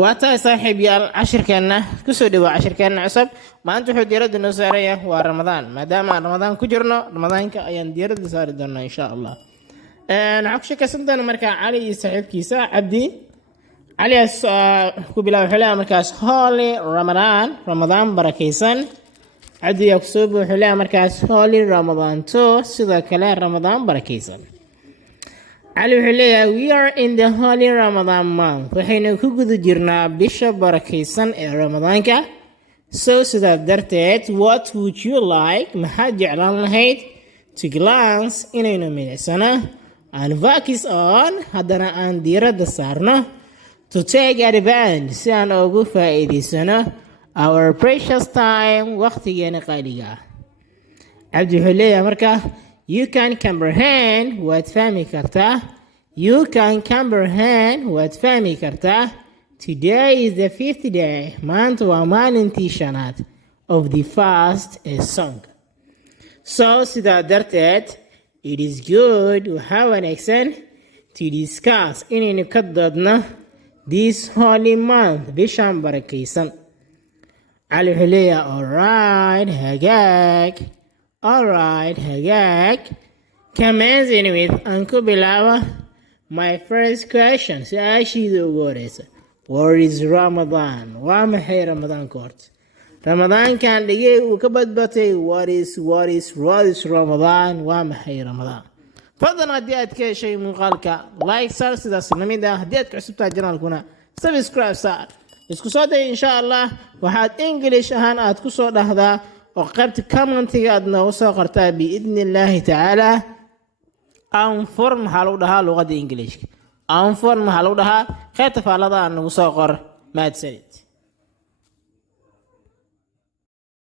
واتاي صاحب يال 10 كنا كسو دوا 10 كنا عصب ما انتو حو ديرد نو ساريا وا رمضان ما دام رمضان كجرنا رمضان كا ايان ديرد ساري دونا ان شاء الله نعكش كسنتنا مركا علي صاحب كيسا عبدي علي كو بلا حلا مركاس هولي رمضان بركيسن عبدي يكسب حلا مركاس هولي رمضان تو سيدا كلا رمضان بركيسن علي وحليا we are in the holy Ramadan month waxaynu ku guda jirnaa bisha barakaysan ee Ramadaanka so sidaa darteed what would you like maxaad jeclaan lahayd to glance inaynu milicsano and focus on haddana aan diiradda saarno to take advantage si aan ugu faa'iidaysano our precious time waqtigeena qaaliga ah cabdi wuxuu marka you can comprehend waad fahmi kartaa you can comprehend waad fahmi kartaa today is the 5th day maanta waa maalintii shanaad of the fast song so sidaa darteed it is good waxaa wanaagsan to discuss inaynu ka doodno this holy month bishaan barakaysan cali wuxuu leeyahay alright hagaag commencing with anku bilaaba my first question su-aashiida ugu horeysa what is Ramadan waa maxay ramadaanka horta ramadaankan dhigay uu ka badbatay what is Ramadan waa maxay ramadaan fadlan haddii aad ka heshay muuqaalka like saar sidaas lamid ah haddii aad ka cusubtahay janaalkuna subscribe saar isku soo day insha allah waxaad English ahaan aad ku soo dhahdaa oo qaybta commentiga aad noogu soo qortaa biidnillaahi tacaala anfur maxaa lagu dhahaa luqadda ingiliishka anfur maxaa lagu dhahaa qaybta faallada aan nagu soo qor mahadsanid